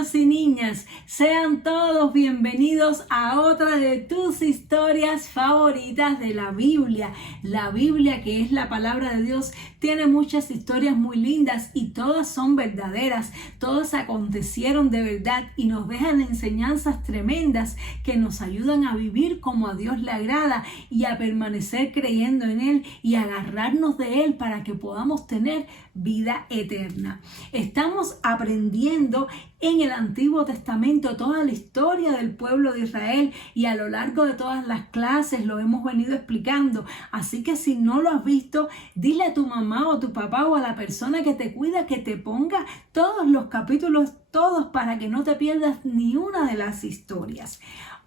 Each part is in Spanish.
niños y niñas, sean todos bienvenidos a otra de tus historias favoritas de la Biblia. La Biblia, que es la palabra de Dios, tiene muchas historias muy lindas y todas son verdaderas. Todas acontecieron de verdad y nos dejan enseñanzas tremendas que nos ayudan a vivir como a Dios le agrada y a permanecer creyendo en Él y agarrarnos de Él para que podamos tener vida eterna. Estamos aprendiendo en el Antiguo Testamento toda la historia del pueblo de Israel y a lo largo de todas las clases lo hemos venido explicando. Así que si no lo has visto, dile a tu mamá o tu papá o a la persona que te cuida que te ponga todos los capítulos, todos, para que no te pierdas ni una de las historias.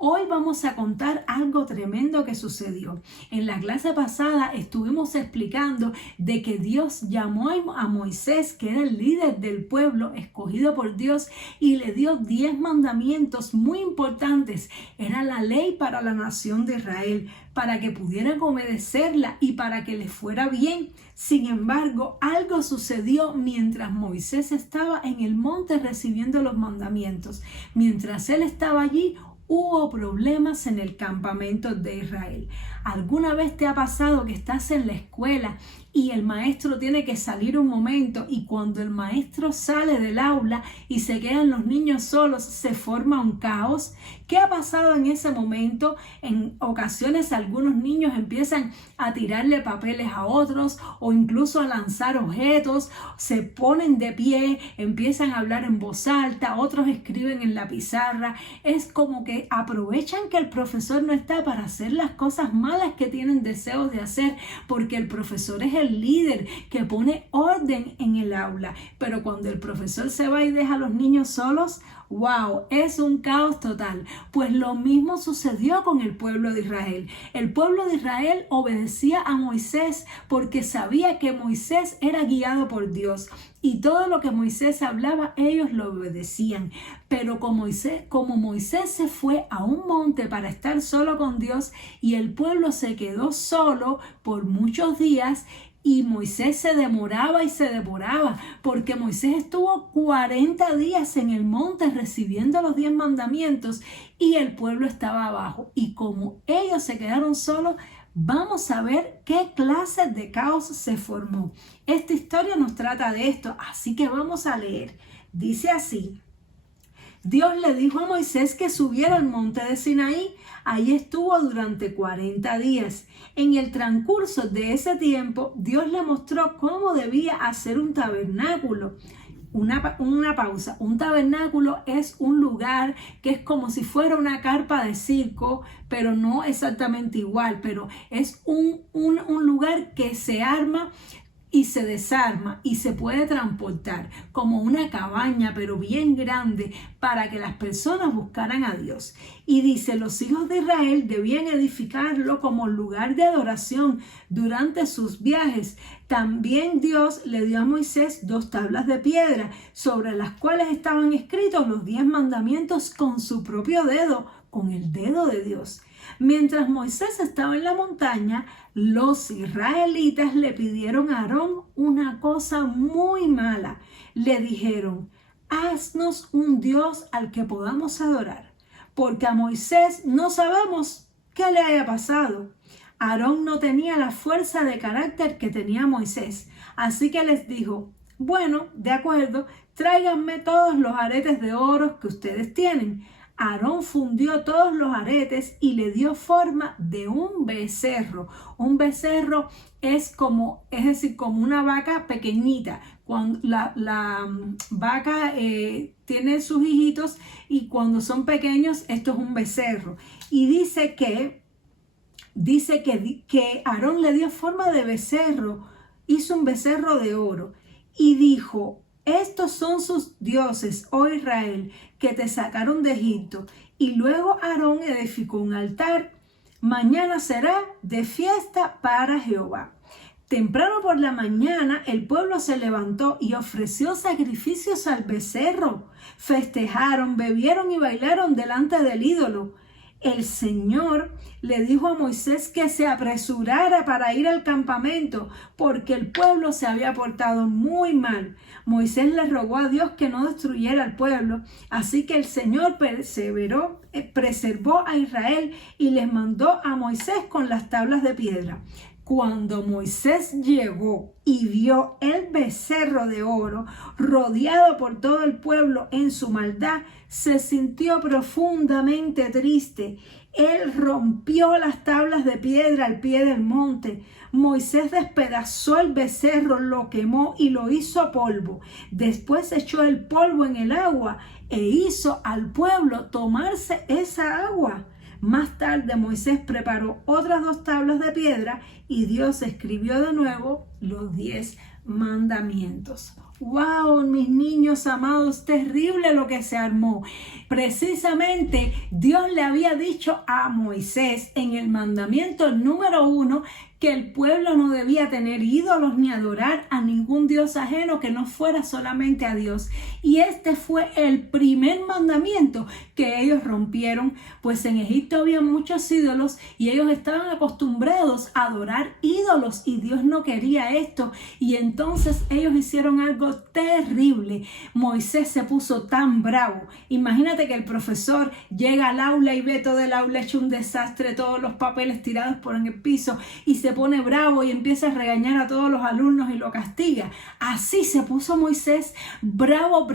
Hoy vamos a contar algo tremendo que sucedió. En la clase pasada estuvimos explicando de que Dios llamó a Moisés, que era el líder del pueblo escogido por Dios, y le dio 10 mandamientos muy importantes. Era la ley para la nación de Israel, para que pudieran obedecerla y para que les fuera bien. Sin embargo, algo sucedió mientras Moisés estaba en el monte recibiendo los mandamientos. Mientras él estaba allí, hubo problemas en el campamento de Israel. ¿Alguna vez te ha pasado que estás en la escuela y el maestro tiene que salir un momento y cuando el maestro sale del aula y se quedan los niños solos, se forma un caos? ¿Qué ha pasado en ese momento? En ocasiones algunos niños empiezan a tirarle papeles a otros o incluso a lanzar objetos, se ponen de pie, empiezan a hablar en voz alta, otros escriben en la pizarra. Es como que aprovechan que el profesor no está para hacer las cosas malas que tienen deseos de hacer, porque el profesor es el líder que pone orden en el aula. Pero cuando el profesor se va y deja a los niños solos, ¡wow!, es un caos total. Pues lo mismo sucedió con el pueblo de Israel. El pueblo de Israel obedecía a Moisés porque sabía que Moisés era guiado por Dios. Y todo lo que Moisés hablaba, ellos lo obedecían. Pero como Moisés se fue a un monte para estar solo con Dios y el pueblo se quedó solo por muchos días, y Moisés se demoraba y se demoraba, porque Moisés estuvo 40 días en el monte recibiendo los 10 mandamientos y el pueblo estaba abajo. Y como ellos se quedaron solos, vamos a ver qué clase de caos se formó. Esta historia nos trata de esto, así que vamos a leer. Dice así: Dios le dijo a Moisés que subiera al monte de Sinaí. Allí estuvo durante 40 días. En el transcurso de ese tiempo, Dios le mostró cómo debía hacer un tabernáculo. Una pausa. Un tabernáculo es un lugar que es como si fuera una carpa de circo, pero no exactamente igual, pero es un lugar que se arma y se desarma y se puede transportar como una cabaña, pero bien grande, para que las personas buscaran a Dios. Y dice, los hijos de Israel debían edificarlo como lugar de adoración durante sus viajes. También Dios le dio a Moisés 2 tablas de piedra, sobre las cuales estaban escritos los 10 mandamientos con su propio dedo, con el dedo de Dios. Mientras Moisés estaba en la montaña, los israelitas le pidieron a Aarón una cosa muy mala. Le dijeron: haznos un Dios al que podamos adorar, porque a Moisés no sabemos qué le haya pasado. Aarón no tenía la fuerza de carácter que tenía Moisés, así que les dijo: bueno, de acuerdo, tráiganme todos los aretes de oro que ustedes tienen. Aarón fundió todos los aretes y le dio forma de un becerro. Un becerro es decir, como una vaca pequeñita. Cuando la vaca tiene sus hijitos y cuando son pequeños, esto es un becerro. Y dice que Aarón le dio forma de becerro, hizo un becerro de oro y dijo: estos son sus dioses, oh Israel, que te sacaron de Egipto. Y luego Aarón edificó un altar. Mañana será de fiesta para Jehová. Temprano por la mañana el pueblo se levantó y ofreció sacrificios al becerro. Festejaron, bebieron y bailaron delante del ídolo. el Señor le dijo a Moisés que se apresurara para ir al campamento porque el pueblo se había portado muy mal. Moisés le rogó a Dios que no destruyera al pueblo, así que el Señor preservó a Israel y les mandó a Moisés con las tablas de piedra. Cuando Moisés llegó y vio el becerro de oro rodeado por todo el pueblo en su maldad, se sintió profundamente triste. Él rompió las tablas de piedra al pie del monte. Moisés despedazó el becerro, lo quemó y lo hizo polvo. Después echó el polvo en el agua e hizo al pueblo tomarse esa agua. Más tarde Moisés preparó otras 2 tablas de piedra y Dios escribió de nuevo los 10 mandamientos. ¡Wow, mis niños amados! Terrible lo que se armó. Precisamente Dios le había dicho a Moisés en el mandamiento número 1 que el pueblo no debía tener ídolos ni adorar a ningún dios ajeno que no fuera solamente a Dios. Y este fue el primer mandamiento que ellos rompieron, pues en Egipto había muchos ídolos y ellos estaban acostumbrados a adorar ídolos y Dios no quería esto. Y entonces ellos hicieron algo terrible. Moisés se puso tan bravo. Imagínate que el profesor llega al aula y ve todo el aula hecho un desastre, todos los papeles tirados por en el piso y se pone bravo y empieza a regañar a todos los alumnos y lo castiga. Así se puso Moisés, bravo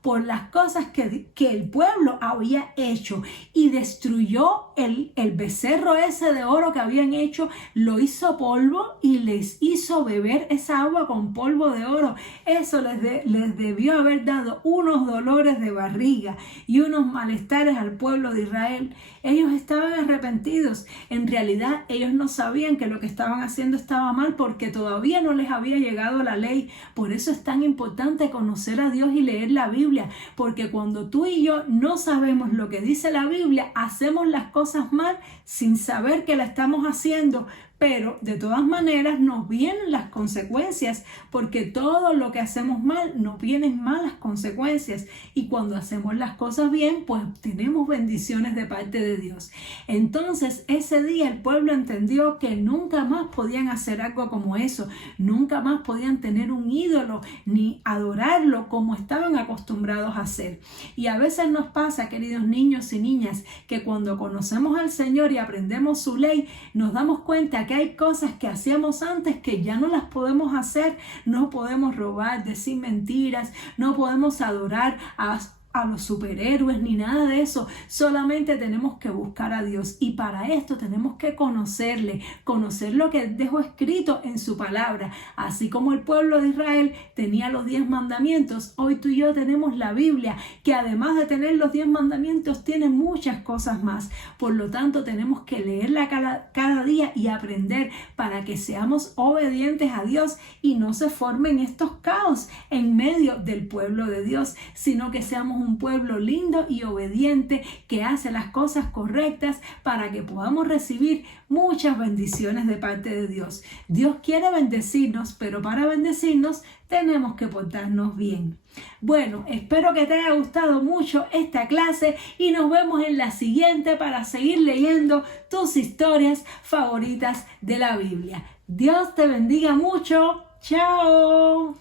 por las cosas que el pueblo había hecho y destruyó el becerro ese de oro que habían hecho, lo hizo polvo y les hizo beber esa agua con polvo de oro. Eso les debió haber dado unos dolores de barriga y unos malestares al pueblo de Israel. Ellos estaban arrepentidos. En realidad ellos no sabían que lo que estaban haciendo estaba mal porque todavía no les había llegado la ley. Por eso es tan importante conocer a Dios y leer la Biblia, porque cuando tú y yo no sabemos lo que dice la Biblia, hacemos las cosas mal sin saber que la estamos haciendo. Pero de todas maneras nos vienen las consecuencias, porque todo lo que hacemos mal nos vienen malas consecuencias. Y cuando hacemos las cosas bien, pues tenemos bendiciones de parte de Dios. Entonces ese día el pueblo entendió que nunca más podían hacer algo como eso. Nunca más podían tener un ídolo ni adorarlo como estaban acostumbrados a hacer. Y a veces nos pasa, queridos niños y niñas, que cuando conocemos al Señor y aprendemos su ley, nos damos cuenta que hay cosas que hacíamos antes que ya no las podemos hacer. No podemos robar, decir mentiras, no podemos adorar a los superhéroes ni nada de eso. Solamente tenemos que buscar a Dios y para esto tenemos que conocerle, conocer lo que dejó escrito en su palabra. Así como el pueblo de Israel tenía los 10 mandamientos, hoy tú y yo tenemos la Biblia, que además de tener los 10 mandamientos tiene muchas cosas más. Por lo tanto tenemos que leerla cada día y aprender para que seamos obedientes a Dios y no se formen estos caos en medio del pueblo de Dios, sino que seamos un pueblo lindo y obediente que hace las cosas correctas para que podamos recibir muchas bendiciones de parte de Dios. Dios quiere bendecirnos, pero para bendecirnos tenemos que portarnos bien. Bueno, espero que te haya gustado mucho esta clase y nos vemos en la siguiente para seguir leyendo tus historias favoritas de la Biblia. Dios te bendiga mucho. ¡Chao!